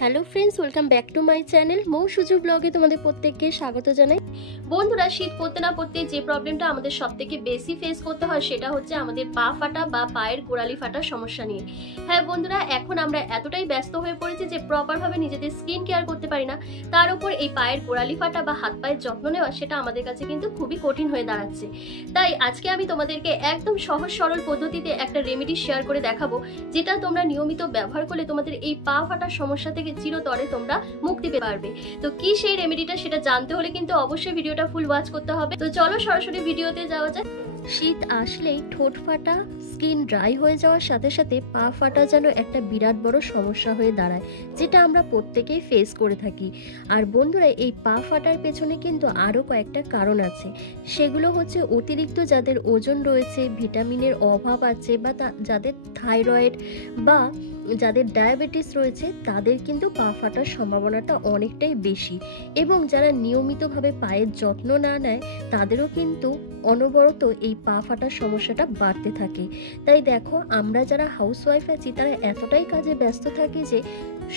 Hello friends, welcome back to my channel. Mou Suju ব্লগে তোমাদের প্রত্যেককে স্বাগত জানাই। বন্ধুরা, শীত পড়তে না পড়তে যে প্রবলেমটা আমাদের সব থেকে বেশি ফেস করতে হয় সেটা হচ্ছে আমাদের পা ফাটা বা পায়ের গোড়ালি ফাটার সমস্যা নিয়ে। হ্যাঁ বন্ধুরা, এখন আমরা এতটাই ব্যস্ত হয়ে পড়েছি যে প্রপারভাবে নিজেদের স্কিন কেয়ার করতে পারি না, তার উপর এই পায়ের গোড়ালি ফাটা বা হাত পায়ের যত্ন নেওয়া সেটা আমাদের কাছে কিন্তু খুবই কঠিন হয়ে দাঁড়াচ্ছে। তাই আজকে আমি তোমাদেরকে একদম সহজ সরল পদ্ধতিতে একটা রেমেডি শেয়ার করে দেখাবো, যেটা তোমরা নিয়মিত ব্যবহার করলে তোমাদের এই পা ফাটার সমস্যা থেকে চিরতরে তোমরা মুক্তি পেতে পারবে। তো কি সেই রেমেডিটা সেটা জানতে হলে কিন্তু অবশ্যই ভিডিওটা ফুল ওয়াচ করতে হবে। তো চলো সরাসরি ভিডিওতে যাওয়া যাক। শীত আসলেই ঠোঁট ফাটা, স্কিন ড্রাই হয়ে যাওয়ার সাথে সাথে পা ফাটা যেন একটা বিরাট বড় সমস্যা হয়ে দাঁড়ায়, যেটা আমরা প্রত্যেকেই ফেস করে থাকি। আর বন্ধুরা, এই পা ফাটার পেছনে কিন্তু আরও কয়েকটা কারণ আছে। সেগুলো হচ্ছে অতিরিক্ত যাদের ওজন রয়েছে, ভিটামিনের অভাব আছে, বা যাদের থাইরয়েড বা যাদের ডায়াবেটিস রয়েছে তাদের কিন্তু পা ফাটার সম্ভাবনাটা অনেকটাই বেশি। এবং যারা নিয়মিতভাবে পায়ের যত্ন না নেয় তাদেরও কিন্তু অনবরত এই পা ফাটার সমস্যাটা বাড়তে থাকে। তাই দেখো, আমরা যারা হাউসওয়াইফ আছি তারা এতটাই কাজে ব্যস্ত থাকি যে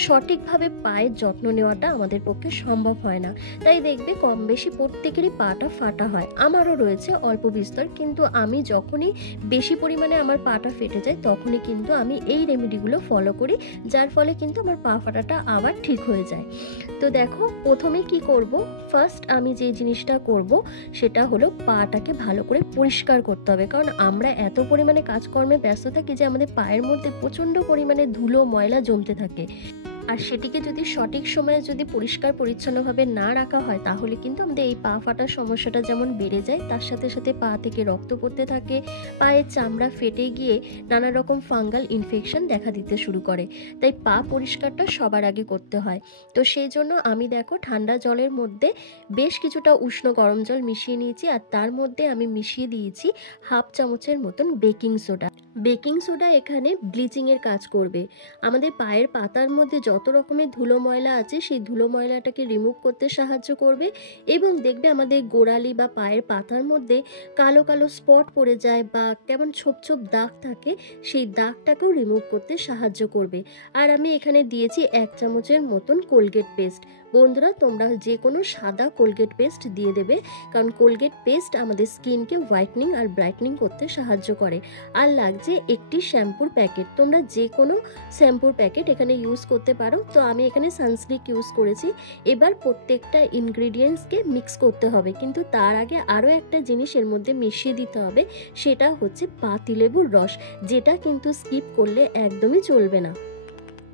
সঠিকভাবে পায়ের যত্ন নেওয়াটা আমাদের পক্ষে সম্ভব হয় না। তাই দেখবে কম বেশি প্রত্যেকেরই পাটা ফাটা হয়। আমারও রয়েছে অল্প বিস্তর, কিন্তু আমি যখনই বেশি পরিমাণে আমার পাটা ফেটে যায় তখনই কিন্তু আমি এই রেমেডিগুলো ফলো করি, যার ফলে কিন্তু আমার পা ফাটাটা আবার ঠিক হয়ে যায়। তো দেখো, প্রথমে কি করব, ফার্স্ট আমি যে জিনিসটা করব সেটা হলো পাটাকে ভালো করে পরিষ্কার করতে হবে। কারণ আমরা এত পরিমাণে কাজকর্মে ব্যস্ত থাকি যে আমাদের পায়ের মধ্যে প্রচণ্ড পরিমাণে ধুলো ময়লা জমতে থাকে। আর সেটিকে যদি সঠিক সময়ে যদি পরিষ্কার পরিচ্ছন্নভাবে না রাখা হয় তাহলে কিন্তু আমাদের এই পা ফাটার সমস্যাটা যেমন বেড়ে যায়, তার সাথে সাথে পা থেকে রক্ত পড়তে থাকে, পায়ের চামড়া ফেটে গিয়ে নানা রকম ফাঙ্গাল ইনফেকশন দেখা দিতে শুরু করে। তাই পা পরিষ্কারটা সবার আগে করতে হয়। তো সেই জন্য আমি দেখো ঠান্ডা জলের মধ্যে বেশ কিছুটা উষ্ণ গরম জল মিশিয়ে নিয়েছি, আর তার মধ্যে আমি মিশিয়ে দিয়েছি হাফ চামচের মতন বেকিং সোডা। বেকিং সোডা এখানে ব্লিচিংয়ের কাজ করবে। আমাদের পায়ের পাতার মধ্যে যত রকমের ধুলো ময়লা আছে সেই ধুলো ময়লাটাকে রিমুভ করতে সাহায্য করবে। এবং দেখবে আমাদের গোড়ালি বা পায়ের পাতার মধ্যে কালো কালো স্পট পড়ে যায় বা কেমন ছোপ ছোপ দাগ থাকে, সেই দাগটাকেও রিমুভ করতে সাহায্য করবে। আর আমি এখানে দিয়েছি 1 চামচের মতন কোলগেট পেস্ট। বন্ধুরা, তোমরা যে কোনো সাদা কোলগেট পেস্ট দিয়ে দেবে, কারণ কোলগেট পেস্ট আমাদের স্কিনকে হোয়াইটনিং আর ব্রাইটনিং করতে সাহায্য করে। আর লাগছে একটি শ্যাম্পুর প্যাকেট। তোমরা যে কোনো শ্যাম্পুর প্যাকেট এখানে ইউজ করতে পারো। তো আমি এখানে সানসিল্ক ইউজ করেছি। এবার প্রত্যেকটা ইনগ্রিডিয়েন্টসকে মিক্স করতে হবে, কিন্তু তার আগে আরও একটা জিনিস এর মধ্যে মিশিয়ে দিতে হবে, সেটা হচ্ছে পাতিলেবুর রস, যেটা কিন্তু স্কিপ করলে একদমই চলবে না।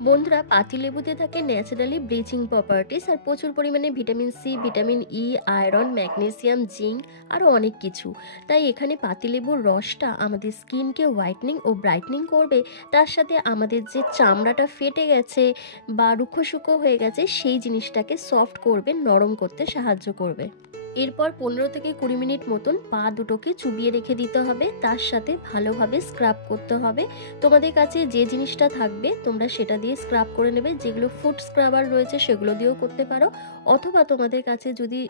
বন্ধুরা, পাতিলেবুতে থাকে ন্যাচারালি ব্লিচিং প্রপার্টিস আর প্রচুর পরিমাণে vitamin C, vitamin E, iron, magnesium, zinc আরও অনেক কিছু। তাই এখানে পাতিলেবুর রসটা আমাদের স্কিনকে হোয়াইটনিং ও ব্রাইটনিং করবে, তার সাথে আমাদের যে চামড়াটা ফেটে গেছে বা রুক্ষ শুকো হয়ে গেছে সেই জিনিসটাকে সফট করবে, নরম করতে সাহায্য করবে। এরপর 15 থেকে 20 মিনিট মতন পা দুটোকে চুবিয়ে রেখে দিতে হবে, তার সাথে ভালোভাবে স্ক্রাব করতে হবে। তোমাদের কাছে যে জিনিসটা থাকবে তোমরা সেটা দিয়ে স্ক্রাব করে নেবে। যেগুলো ফুড স্ক্রাবার রয়েছে সেগুলো দিয়েও করতে পারো, অথবা তোমাদের কাছে যদি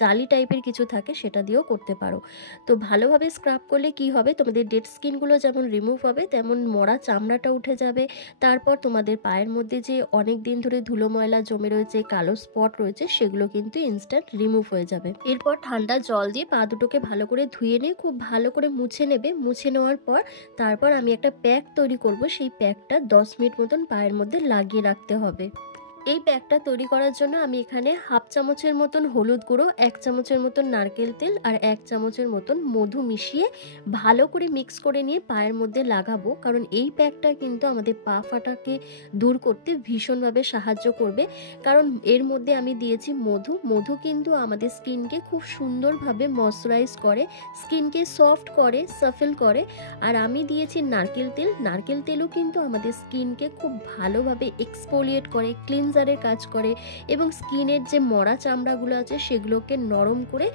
জালি টাইপের কিছু থাকে সেটা দিয়েও করতে পারো। তো ভালোভাবে স্ক্রাব করলে কি হবে, তোমাদের ডেড স্কিনগুলো যেমন রিমুভ হবে তেমন মরা চামড়াটা উঠে যাবে। তারপর তোমাদের পায়ের মধ্যে যে অনেক দিন ধরে ধুলো ময়লা জমে রয়েছে, কালো স্পট রয়েছে, সেগুলো কিন্তু ইনস্ট্যান্ট রিমুভ হয়ে যাবে। এরপর ঠান্ডা জল দিয়ে পা দুটোকে ভালো করে ধুয়ে নিয়ে খুব ভালো করে মুছে নেবে। মুছে নেওয়ার পর তারপর আমি একটা প্যাক তৈরি করব। সেই প্যাকটা 10 মিনিট মতন পায়ের মধ্যে লাগিয়ে রাখতে হবে। এই প্যাকটা তৈরি করার জন্য আমি এখানে হাফ চামচের মতন হলুদ গুঁড়ো, 1 চামচের মতন নারকেল তেল আর 1 চামচের মতন মধু মিশিয়ে ভালো করে মিক্স করে নিয়ে পায়ের মধ্যে লাগাবো। কারণ এই প্যাকটা কিন্তু আমাদের পা ফাটাকে দূর করতে ভীষণভাবে সাহায্য করবে। কারণ এর মধ্যে আমি দিয়েছি মধু। মধু কিন্তু আমাদের স্কিনকে খুব সুন্দরভাবে ময়শ্চারাইজ করে, স্কিনকে সফট করে, সাফল করে। আর আমি দিয়েছি নারকেল তেল। নারকেল তেলও কিন্তু আমাদের স্কিনকে খুব ভালোভাবে এক্সফোলিয়েট করে, ক্লিনজারের কাজ করে এবং স্কিনের যে মরা চামড়াগুলো আছে সেগুলোকে নরম করে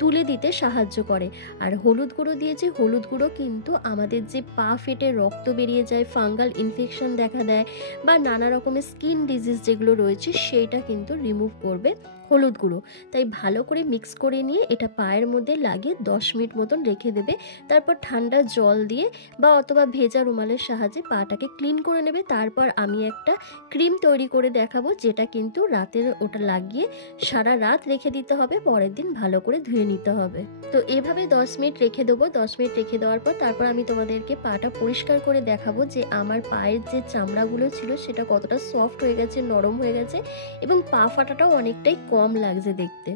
তুলে দিতে সাহায্য করে। আর হলুদ গুঁড়ো দিয়েছি, হলুদ গুঁড়ো কিন্তু আমাদের যে পা ফেটে রক্ত বেরিয়ে যায়, ফাঙ্গাল ইনফেকশন দেখা দেয় বা নানা রকমের স্কিন ডিজিজ যেগুলো রয়েছে সেটা কিন্তু রিমুভ করবে হলুদ গুঁড়ো। তাই ভালো করে মিক্স করে নিয়ে এটা পায়ের মধ্যে লাগিয়ে 10 মিনিট মতন রেখে দেবে। তারপর ঠান্ডা জল দিয়ে বা অথবা ভেজা রুমালের সাহায্যে পাটাকে ক্লিন করে নেবে। তারপর আমি একটা ক্রিম তৈরি করে দেখাবো, যেটা কিন্তু রাতের ওটা লাগিয়ে সারা রাত রেখে দিতে হবে, পরের দিন ভালো করে ধুয়ে নিতে হবে। তো এভাবে 10 মিনিট রেখে দেবো। 10 মিনিট রেখে দেওয়ার পর তারপর আমি তোমাদেরকে পাটা পরিষ্কার করে দেখাবো যে আমার পায়ের যে চামড়াগুলো ছিল সেটা কতটা সফট হয়ে গেছে, নরম হয়ে গেছে এবং পা ফাটাটাও অনেকটাই কম লাগছে দেখতে।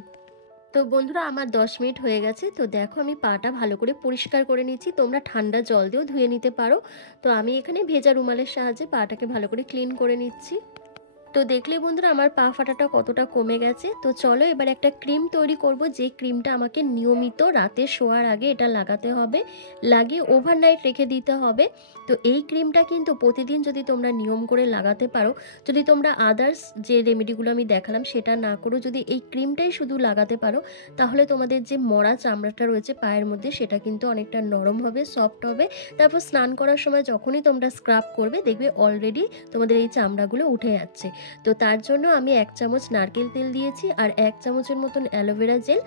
তো বন্ধুরা আমার 10 মিনিট হয়ে গেছে। তো দেখো আমি পাটা ভালো করে পরিষ্কার করে নিচ্ছি, তোমরা ঠান্ডা জল দিয়েও ধুয়ে নিতে পারো। তো আমি এখানে ভেজা রুমালের সাহায্যে পাটাকে ভালো করে ক্লিন করে নিচ্ছি। তো দেখলে বন্ধুরা আমার পা ফাটাটা কতটা কমে গেছে। তো চলো এবার একটা ক্রিম তৈরি করব, যে ক্রিমটা আমাকে নিয়মিত রাতে শোয়ার আগে এটা লাগাতে হবে, লাগিয়ে ওভারনাইট রেখে দিতে হবে। তো এই ক্রিমটা কিন্তু প্রতিদিন যদি তোমরা নিয়ম করে লাগাতে পারো, যদি তোমরা আদার্স যে রেমেডিগুলো আমি দেখালাম সেটা না করো, যদি এই ক্রিমটাই শুধু লাগাতে পারো, তাহলে তোমাদের যে মরা চামড়াটা রয়েছে পায়ের মধ্যে সেটা কিন্তু অনেকটা নরম হবে, সফট হবে। তারপর স্নান করার সময় যখনই তোমরা স্ক্রাব করবে দেখবে অলরেডি তোমাদের এই চামড়াগুলো উঠে যাচ্ছে। তো তার জন্য আমি 1 চামচ নারকেল তেল দিয়েছি আর 1 চামচের মতন অ্যালোভেরা জেল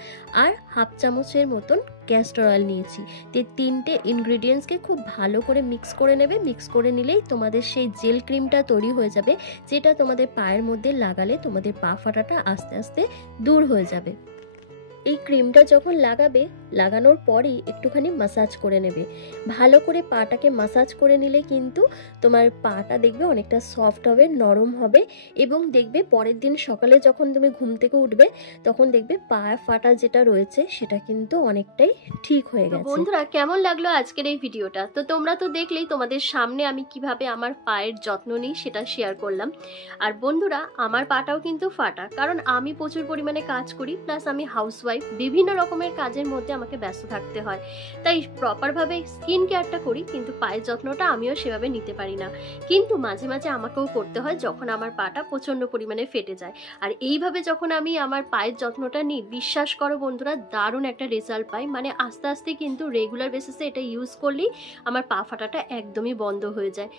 আর হাফ চামচের মতন ক্যাস্টর অয়েল নিয়েছি। তো 3টে ইনগ্রিডিয়েন্টসকে খুব ভালো করে মিক্স করে নেবে। মিক্স করে নিলেই তোমাদের সেই জেল ক্রিমটা তৈরি হয়ে যাবে, যেটা তোমাদের পায়ের মধ্যে লাগালে তোমাদের পা ফাটাটা আস্তে আস্তে দূর হয়ে যাবে। এই ক্রিমটা যখন লাগাবে, লাগানোর পরই একটুখানি মাসাজ করে নেবে। ভালো করে পাটাকে মাসাজ করে নিলে কিন্তু তোমার পাটা দেখবে অনেকটা সফট হবে, নরম হবে এবং দেখবে পরের দিন সকালে যখন তুমি ঘুম থেকে উঠবে তখন দেখবে পা ফাটা যেটা রয়েছে সেটা কিন্তু অনেকটাই ঠিক হয়ে গেছে। বন্ধুরা কেমন লাগলো আজকের এই ভিডিওটা? তো তোমরা তো দেখলেই, তোমাদের সামনে আমি কিভাবে আমার পায়ের যত্ন নিই সেটা শেয়ার করলাম। আর বন্ধুরা আমার পাটাও কিন্তু ফাটা, কারণ আমি প্রচুর পরিমাণে কাজ করি, প্লাস আমি হাউসওয়াইফ, বিভিন্ন রকমের কাজের মধ্যে আমাকে ব্যস্ত থাকতে হয়। তাই প্রপারভাবে স্কিন কেয়ারটা করি, কিন্তু পায়ের যত্নটা আমিও সেভাবে নিতে পারি না। কিন্তু মাঝে মাঝে আমাকেও করতে হয় যখন আমার পাটা প্রচণ্ড পরিমাণে ফেটে যায়। আর এইভাবে যখন আমি আমার পায়ের যত্নটা নিই, বিশ্বাস করো বন্ধুরা দারুণ একটা রেজাল্ট পাই। মানে আস্তে আস্তে কিন্তু রেগুলার বেসিসে এটা ইউজ করলেই আমার পা ফাটাটা একদমই বন্ধ হয়ে যায়।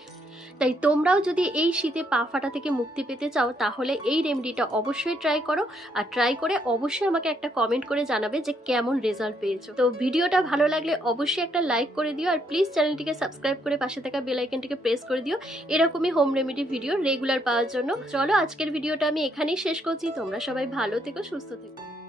তাই তোমরাও যদি এই শীতে পা ফাটা থেকে মুক্তি পেতে চাও তাহলে এই রেমেডিটা অবশ্যই ট্রাই করো। আর ট্রাই করে অবশ্যই আমাকে একটা কমেন্ট করে জানাবে যে কেমন রেজাল্ট পেয়েছো। তো ভিডিওটা ভালো লাগলে অবশ্যই একটা লাইক করে দিও, আর প্লিজ চ্যানেলটিকে সাবস্ক্রাইব করে পাশে থাকা বেল আইকনটিকে প্রেস করে দিও এরকমই হোম রেমেডি ভিডিও রেগুলার পাওয়ার জন্য। চলো আজকের ভিডিওটা আমি এখানেই শেষ করছি। তোমরা সবাই ভালো থেকো, সুস্থ থেকো।